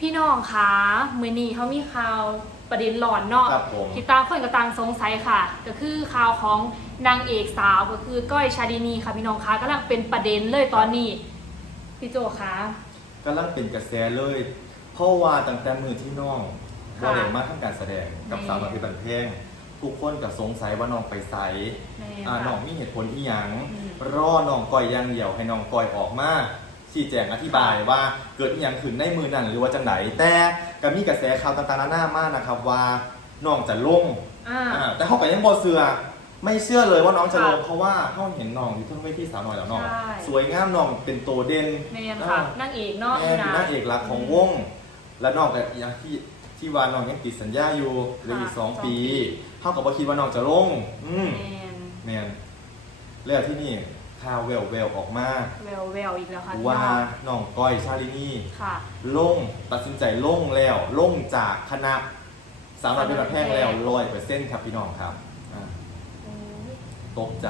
พี่น้องคะมือนี้เขามีข่าวประเด็นหลอนเนาะครับผมที่ตามคนก็ต่างสงสัยค่ะ ก็คือข่าวของนางเอกสาวก็คือก้อยชาดินีค่ะพี่น้องคะกำลังเป็นประเด็นเลยตอนนี้พี่โจคะกำลังเป็นกระแสเลย เพราะว่าตั้งแต่มือที่น้องค่ะว่าเด็กมาทำการแสดงกับแม่สาวมาพิบันเพลงทุกคนก็สงสัยว่าน้องไปใสแม่อ่าค่ะน้องมีเหตุผลที่ยัง อืม รอน้องก้อยอย่างเดียวให้น้องก้อยออกมา ชี้แจงอธิบายว่าเกิดอหย่างขึ้นในมือนั่นหรือว่าจังไหนแต่ก็มีกระแสข่าวต่างๆนานามานะครับว่าน้องจะลงอ่า อ่าแต่เขาก็ยังบอเสือไม่เชื่อเลยว่าน้องจะลงค่ะเพราะว่าเขาเห็นน้องอยู่ที่เวทีสาวน้อยแล้วน้อง ใช่ สวยงามน้องเป็นโตเด่น แม่นค่ะนางเอกเนาะแม่เป็นนางเอกหลักของวง และน้องก็อย่างที่ที่ว่าน้องยังติดสัญญาอยู่เหลืออีกสองปีเท่ากับว่าคิดว่าน้องจะลง อืมแม่นแมนแล้วที่นี่ ข่าวแววแววออกมาแววแววอีกแล้วค่ะพี่ว่าน้องน้องก้อยชาลินีค่ะลงตัดสินใจลงแล้วลงจากคณะสามารถเป็นแบบแพงแล้วร้อยเปอร์เซ็นต์ครับพี่น้องครับอ่าตกใจ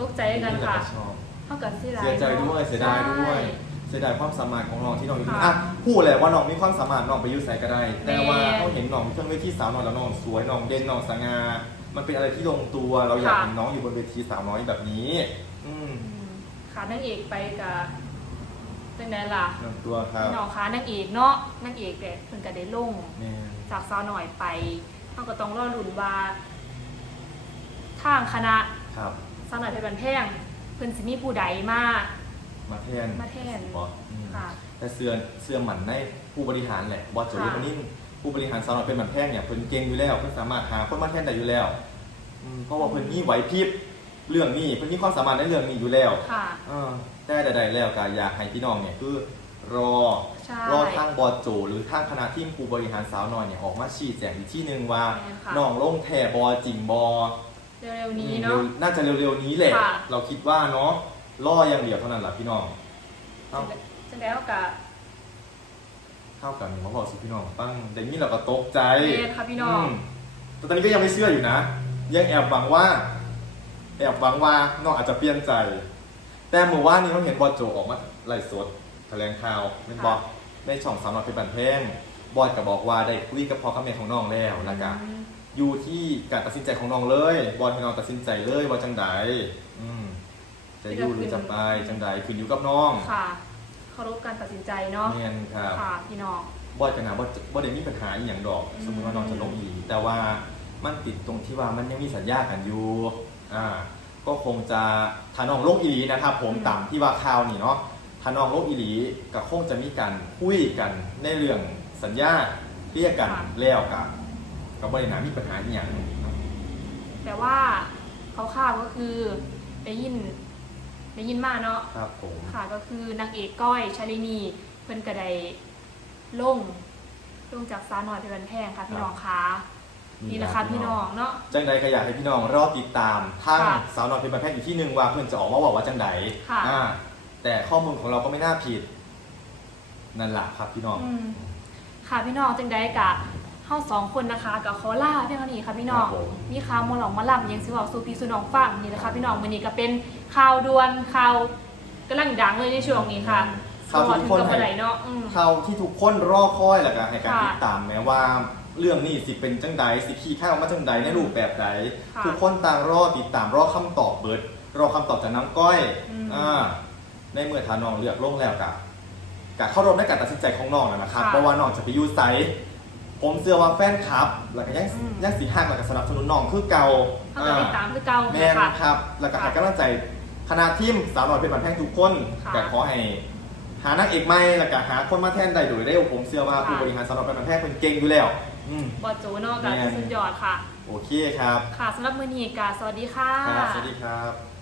ตกใจกันค่ะชอบ เท่ากับที่ไรเสียใจด้วยเสียดายด้วยเสียดายความสามารถของน้องที่น้องอยู่ที่นี่ค่ะอะพูดเลยว่าน้องมีความสามารถน้องไปอยุ่ใส่ก็ได้ แต่ว่าแม่ เขาเห็นน้องเครื่องเวทีสาวน้อยแล้วน้องสวยน้องเด่นน้องสง่า มันเป็นอะไรที่ลงตัวเราอยากค่ะ เห็นน้องอยู่บนเวทีสาวน้อยแบบนี้ อืมอืมค่ะนางเอกไปกับเป็นไงล่ะลงตัวครับน้องคะนางเอกเนาะนางเอกแต่เพิ่นก็ได้ลง แม่จากสาวหน่อยไปเขาก็ต้องรอลุ้นว่าทางคณะครับสาวหน่อยเพชรบันแพงเพิ่นสิมีผู้ใดมา มาแทนมาแทน บอสอืมค่ะ แต่เสื้อเสื้อหมันในผู้บริหารแหละบอสโจค่ะ ลิมานิน ผู้บริหารสาวน้อยเป็นหมันแพงเนี่ยเพิ่นเก่งอยู่แล้วเพิ่นสามารถหาคนมาแทนได้อยู่แล้วอืมเพราะว่าเพิ่นมีไหวพริบเรื่องนี้เพิ่นมีความสามารถในเรื่องนี้อยู่แล้วค่ะ เออแต่ใดๆแล้วก็อยากให้พี่น้องเนี่ยคือรอใช่รอทางบอสโจ หรือทางคณะทีมผู้บริหารสาวน้อยเนี่ยออกมาชี้แจงอีกที่หนึ่งว่าใช่ค่ะ น้องลงแทบอจริงบอ เร็วๆนี้อืเนาะมน่าจะเร็วๆนี้แหละ ค่ะ เราคิดว่าเนาะรออย่างเดียวเท่านั้นแหละพี่น้องเอ้าจังแล้วกับ เข้ากันมาบอกสิพี่น้องปั้งแต่นี่เราก็ตกใจเรียนค่ะพี่น้องมแต่ตอนนี้ก็ยังไม่เชื่ออยู่นะ ยังแอบหวังว่า แอบหวังว่าน้องอาจจะเปลี่ยนใจ แต่เมื่อวานนี้เขาเห็นบอสโจออกมาไลฟ์สดแถลงข่าวเป็นบอสในช่องสามร้อยเป็นบันเพงบอสก็บอกว่าได้คุยกับพ่อกับแม่ของน้องแล้วแล้วก็อืมอยู่ที่การตัดสินใจของน้องเลย บอลให้น้องตัดสินใจเลยว่าจังใดอืมจะอยู่หรือจะไปจังใดขึ้นอยู่กับน้องค่ะ เคารพการตัดสินใจเนาะเนียนครับค่ะพี่น้อง บอลกันนะบอลบอลเดี๋ยวมีปัญหาอหย่างดอก อืม สมมติว่าน้องจะลงอีกแต่ว่ามันติดตรงที่ว่ามันยังมีสัญญากันอยู่อ่าก็คงจะถ้าน้องลงอีหลีนะครับ ผมต่ำที่ว่าข่าวนี่เนาะถ้าน้องลงอีหลีก็คงจะมีการคุยกันในเรื่องสัญญาเรียกกันแล้วกับกับบริหารมีปัญหาอหย่าง แต่ว่าเขาข่าวก็คือได้ยิน ได้ยินมาเนาะครับผมค่ะก็คือนางเอกก้อยชาลินีเพิ่นก็ได้ลงลงจากซาหน่อยเป็นวันแพงค่ะพี่น้องคะนี่แหละค่ะพี่น้องเนาะจังใดก็อยากให้พี่น้องรอติดตามทางค่ะสาวน้อยเป็นประเภทอยู่ที่หนึ่งว่าเพื่อนจะออกมาบอกว่าจังใดค่ะอ่าแต่ข้อมูลของเราก็ไม่น่าผิด นั่นแหละครับพี่น้องอืมค่ะพี่น้องจังได้กะ เฮาสองคนนะคะกับขอลาเพียงเท่านี้ค่ะพี่น้องครับผม มีข่าวมอหลองมาลำยังสิเว่าสู่พี่สู่น้องฟังนี่แหละค่ะพี่น้องมื้อนี้ก็เป็นข่าวด่วนข่าวกำลังดังเลยในช่วงนี้ค่ะข่าวที่ทุกคนสวัสดีกับให้ผู้ใดเนาะอืม ข่าวที่ทุกคนรอคอยแหละกันให้การค่ะติดตามแม้ว่าเรื่องนี้สิเป็นจังใดสิขี้ข้าวมาจังใดในรูปแบบใดค่ะทุกคนต่างรอติดตามรอคำตอบเบิด รอคำตอบจากน้ำก้อยอืมอ่าในเมื่อทานน้องเลือกลงแล้วกะกะเข้ารบในการตัดสินใจของน้องนะนะครับค่ะเพราะว่าน้องจะไปอยูไซต์ ผมเชื่อว่าแฟนคลับ แล้วก็ยังอืม ยังสีห้างแล้วก็สนับสนุนน้องคือเก่าเขาจะติดตามคือเก่าแม่ค่ะนครับ แล้วก็ให้ค่ะกำลังใจคณะทีมสาวน้อยเป็นบันแพงทุกคนค่ะแต่ขอให้หานางเอกใหม่แล้วก็หาคนมาแทนได้โดยเร็วผมเชื่อว่าค่ะ ผู้บริหารสาวน้อยเป็นบันแพงเป็นเก่งอยู่แล้ว อืม บอโจเนาะกับแม่น สุดยอดค่ะ โอเคครับ ค่ะสำหรับมื้อนี้กะสวัสดีค่ะ ครับ สวัสดีครับ